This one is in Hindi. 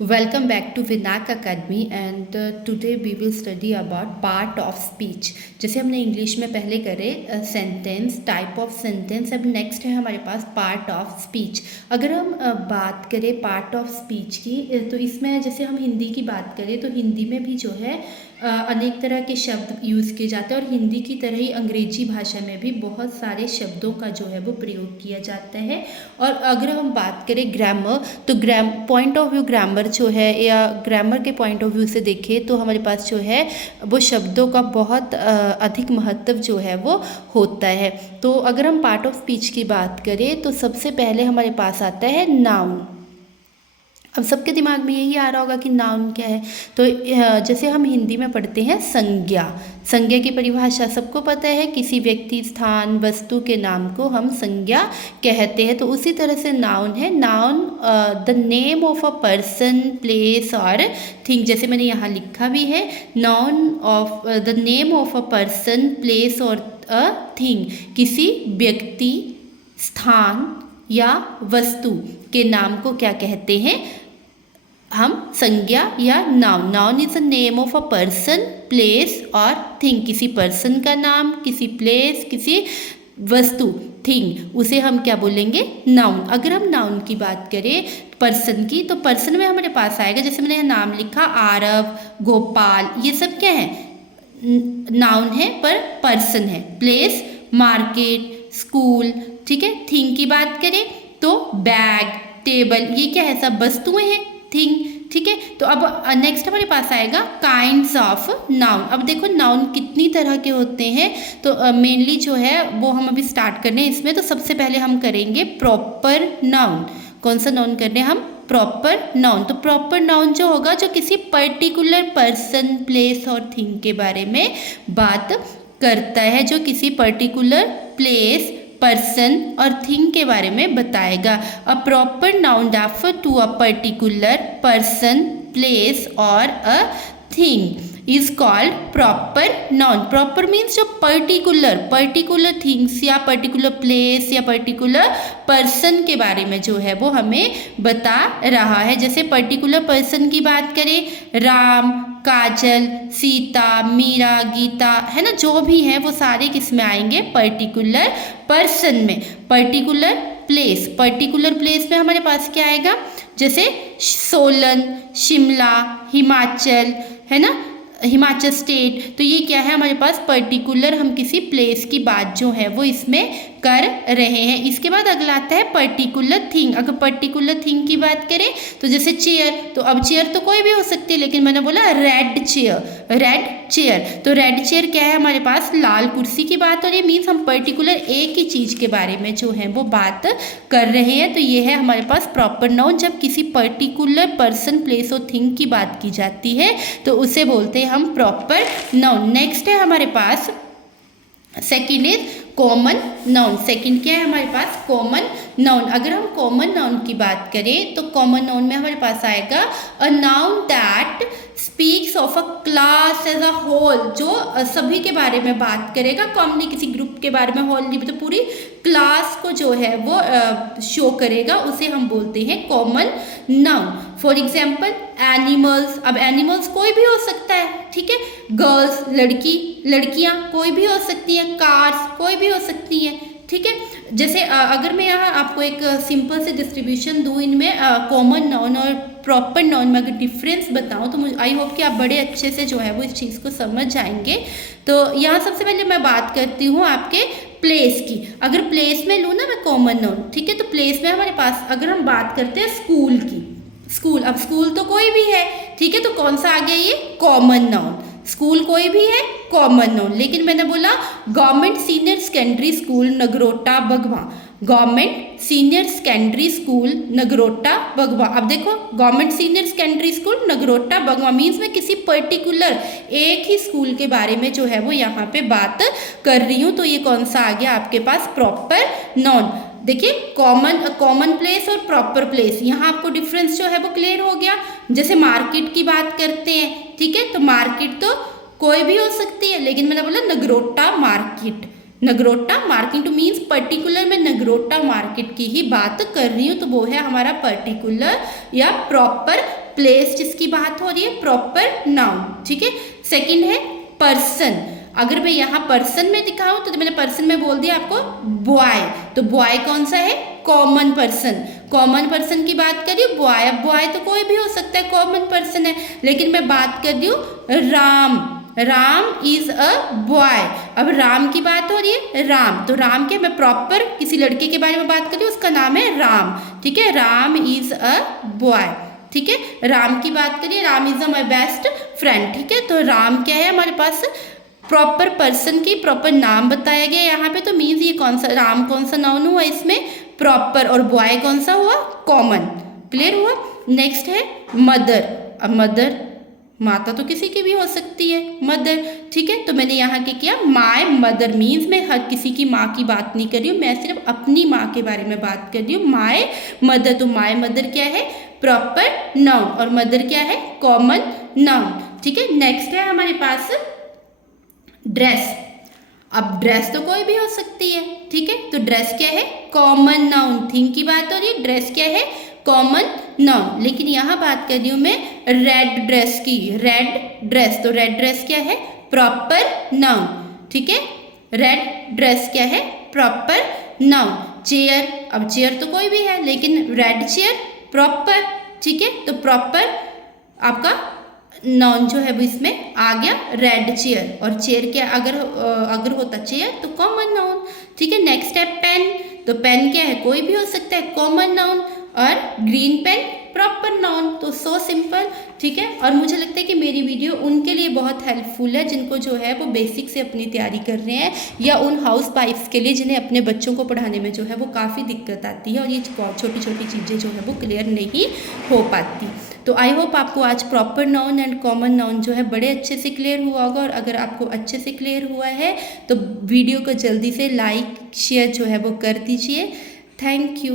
Welcome back to Vinayak Academy and today we will study about part of speech। जैसे हमने इंग्लिश में पहले करे सेंटेंस, टाइप ऑफ सेंटेंस, अब नेक्स्ट है हमारे पास पार्ट ऑफ स्पीच। अगर हम बात करें पार्ट ऑफ स्पीच की तो इसमें जैसे हम हिंदी की बात करें तो हिंदी में भी जो है अनेक तरह के शब्द यूज़ किए जाते हैं और हिंदी की तरह ही अंग्रेजी भाषा में भी बहुत सारे शब्दों का जो है वो प्रयोग किया जाता है। और अगर हम बात करें ग्रामर तो पॉइंट ऑफ व्यू ग्रामर जो है या ग्रामर के पॉइंट ऑफ व्यू से देखें तो हमारे पास जो है वो शब्दों का बहुत अधिक महत्व जो है वो होता है। तो अगर हम पार्ट ऑफ स्पीच की बात करें तो सबसे पहले हमारे पास आता है नाउन। अब सबके दिमाग में यही आ रहा होगा कि नाउन क्या है। तो जैसे हम हिंदी में पढ़ते हैं संज्ञा, संज्ञा की परिभाषा सबको पता है, किसी व्यक्ति, स्थान, वस्तु के नाम को हम संज्ञा कहते हैं। तो उसी तरह से नाउन है, noun the name of a person, place और थिंग। जैसे मैंने यहाँ लिखा भी है, noun of the name of a person, place और अ थिंग, किसी व्यक्ति, स्थान या वस्तु के नाम को क्या कहते हैं हम, संज्ञा या noun. Noun is a name of a person, place और थिंग। किसी पर्सन का नाम, किसी प्लेस, किसी वस्तु, थिंग, उसे हम क्या बोलेंगे, नाउन। अगर हम नाउन की बात करें पर्सन की तो पर्सन में हमारे पास आएगा, जैसे मैंने नाम लिखा आरव, गोपाल, ये सब क्या है, नाउन है पर पर्सन है। प्लेस मार्केट, स्कूल, ठीक है। थिंग की बात करें तो बैग, टेबल, ये क्या है, सब वस्तुएं हैं, थिंग, ठीक है। तो अब नेक्स्ट हमारे पास आएगा काइंड्स ऑफ नाउन। अब देखो नाउन कितनी तरह के होते हैं, तो मेनली जो है वो हम अभी स्टार्ट करने हैं इसमें। तो सबसे पहले हम करेंगे प्रॉपर नाउन। कौन सा नाउन कर रहे हैं हम, प्रॉपर नाउन। तो प्रॉपर नाउन जो होगा जो किसी पर्टिकुलर पर्सन, प्लेस और थिंग के बारे में बात करता है, जो किसी पर्टिकुलर प्लेस, पर्सन और थिंग के बारे में बताएगा। A proper noun refer to a particular person, place और a thing is called proper noun. Proper means जो पर्टिकुलर थिंग्स या पर्टिकुलर प्लेस या पर्टिकुलर पर्सन के बारे में जो है वो हमें बता रहा है। जैसे पर्टिकुलर पर्सन की बात करें, राम, काजल, सीता, मीरा, गीता, है ना, जो भी है वो सारे किस में आएंगे, पर्टिकुलर पर्सन में। पर्टिकुलर प्लेस में हमारे पास क्या आएगा, जैसे सोलन, शिमला, हिमाचल, है ना, हिमाचल स्टेट। तो ये क्या है हमारे पास पर्टिकुलर, हम किसी प्लेस की बात जो है वो इसमें कर रहे हैं। इसके बाद अगला आता है पर्टिकुलर थिंग। अगर पर्टिकुलर थिंग की बात करें तो जैसे चेयर, तो अब चेयर तो कोई भी हो सकती है, लेकिन मैंने बोला रेड चेयर। तो रेड चेयर क्या है हमारे पास, लाल कुर्सी की बात हो रही है। मीन्स हम पर्टिकुलर एक ही चीज़ के बारे में जो है वो बात कर रहे हैं। तो ये है हमारे पास प्रॉपर नाउन। जब किसी पर्टिकुलर पर्सन, प्लेस और थिंग की बात की जाती है तो उसे बोलते हैं हम प्रॉपर नाउन। नेक्स्ट है हमारे पास second is common noun. Second क्या है हमारे पास, कॉमन नाउन। अगर हम कॉमन नाउन की बात करें तो कॉमन नाउन में हमारे पास आएगा a noun that speaks of a class as a whole, जो सभी के बारे में बात करेगा, कॉमनली किसी ग्रुप के बारे में, होल नहीं तो पूरी क्लास को जो है वो शो करेगा, उसे हम बोलते हैं common noun. For example animals. अब एनिमल्स कोई भी हो सकता है, ठीक है। गर्ल्स, लड़कियां कोई भी हो सकती हैं, कार्स कोई भी हो सकती हैं, ठीक है। जैसे अगर मैं यहाँ आपको एक सिंपल से डिस्ट्रीब्यूशन दूँ इनमें कॉमन नाउन और प्रॉपर नाउन में अगर डिफरेंस बताऊँ तो मुझे आई होप कि आप बड़े अच्छे से जो है वो इस चीज़ को समझ जाएंगे। तो यहाँ सबसे पहले मैं बात करती हूँ आपके प्लेस की। अगर प्लेस में लूँ ना मैं कॉमन नाउन, ठीक है, तो प्लेस में हमारे पास अगर हम बात करते हैं स्कूल की, स्कूल, अब स्कूल तो कोई भी है, ठीक है, तो कौन सा आ गया ये, कॉमन नाउन। स्कूल कोई भी है, कॉमन नाउन। लेकिन मैंने बोला government senior secondary school Nagrota Bagwan, government senior secondary school Nagrota Bagwan. अब देखो government senior secondary school Nagrota Bagwan means मैं किसी पर्टिकुलर एक ही स्कूल के बारे में जो है वो यहाँ पे बात कर रही हूँ। तो ये कौन सा आ गया आपके पास, प्रॉपर नाउन। देखिए कॉमन प्लेस और प्रॉपर प्लेस, यहाँ आपको डिफरेंस जो है वो क्लियर हो गया। जैसे मार्केट की बात करते हैं, ठीक है, तो मार्केट तो कोई भी हो सकती है, लेकिन मैंने बोला Nagrota market, Nagrota market means particular मैं नगरोटा मार्केट की ही बात कर रही हूँ, तो वो है हमारा पर्टिकुलर या प्रॉपर प्लेस जिसकी बात हो रही है, प्रॉपर नाउन, ठीक है। सेकंड है पर्सन। अगर मैं यहाँ पर्सन में दिखाऊं तो मैंने पर्सन में बोल दिया आपको बॉय, तो बॉय कौन सा है, कॉमन पर्सन। कॉमन पर्सन की बात कर रही हूँ बॉय, अब बॉय तो कोई भी हो सकता है, कॉमन पर्सन है, लेकिन मैं बात कर रही हूँ Ram, Ram is a boy. अब राम की बात हो रही है, राम, तो राम क्या, मैं प्रॉपर किसी लड़के के बारे में बात कर रही हूँ, उसका नाम है राम, ठीक है। राम इज अ बॉय, ठीक है। राम की बात करिए, Ram is my best friend, ठीक है। तो राम क्या है हमारे पास, प्रॉपर पर्सन की प्रॉपर नाम बताया गया यहाँ पे, तो मीन्स ये कौन सा राम कौन सा नाउन हुआ इसमें, प्रॉपर, और बॉय कौन सा हुआ, कॉमन। क्लियर हुआ। नेक्स्ट है मदर। अब मदर माता तो किसी की भी हो सकती है, मदर, ठीक है। तो मैंने यहाँ क्या किया, माय मदर मीन्स मैं हर किसी की माँ की बात नहीं कर रही हूँ, मैं सिर्फ अपनी माँ के बारे में बात कर रही हूँ, माय मदर। तो माय मदर क्या है, प्रॉपर नाउन, और मदर क्या है, कॉमन नाउन, ठीक है। नेक्स्ट है हमारे पास ड्रेस। अब ड्रेस तो कोई भी हो सकती है, ठीक है। तो ड्रेस क्या है, कॉमन नाउन, थिंग की बात हो रही है, ड्रेस क्या है, कॉमन नाउन। लेकिन यहाँ बात कर रही हूँ मैं रेड ड्रेस की, रेड ड्रेस, तो रेड ड्रेस क्या है, प्रॉपर नाउन, ठीक है। रेड ड्रेस क्या है, प्रॉपर नाउन। चेयर, अब चेयर तो कोई भी है, लेकिन रेड चेयर प्रॉपर, ठीक है। तो प्रॉपर आपका नाउन जो है वो इसमें आ गया रेड चेयर, और चेयर क्या अगर होता चेयर तो कॉमन नाउन, ठीक है। नेक्स्ट है पेन। तो पेन क्या है, कोई भी हो सकता है, कॉमन नाउन, और ग्रीन पेन प्रॉपर नाउन। तो सो सिंपल, ठीक है। और मुझे लगता है कि मेरी वीडियो उनके लिए बहुत हेल्पफुल है जिनको जो है वो बेसिक से अपनी तैयारी कर रहे हैं, या उन हाउस वाइफ्स के लिए जिन्हें अपने बच्चों को पढ़ाने में जो है वो काफ़ी दिक्कत आती है, और ये छोटी छोटी चीज़ें जो है वो क्लियर नहीं हो पाती। तो आई होप आपको आज proper noun and common noun जो है बड़े अच्छे से क्लियर हुआ होगा, और अगर आपको अच्छे से क्लियर हुआ है तो वीडियो को जल्दी से लाइक शेयर जो है वो कर दीजिए। Thank you.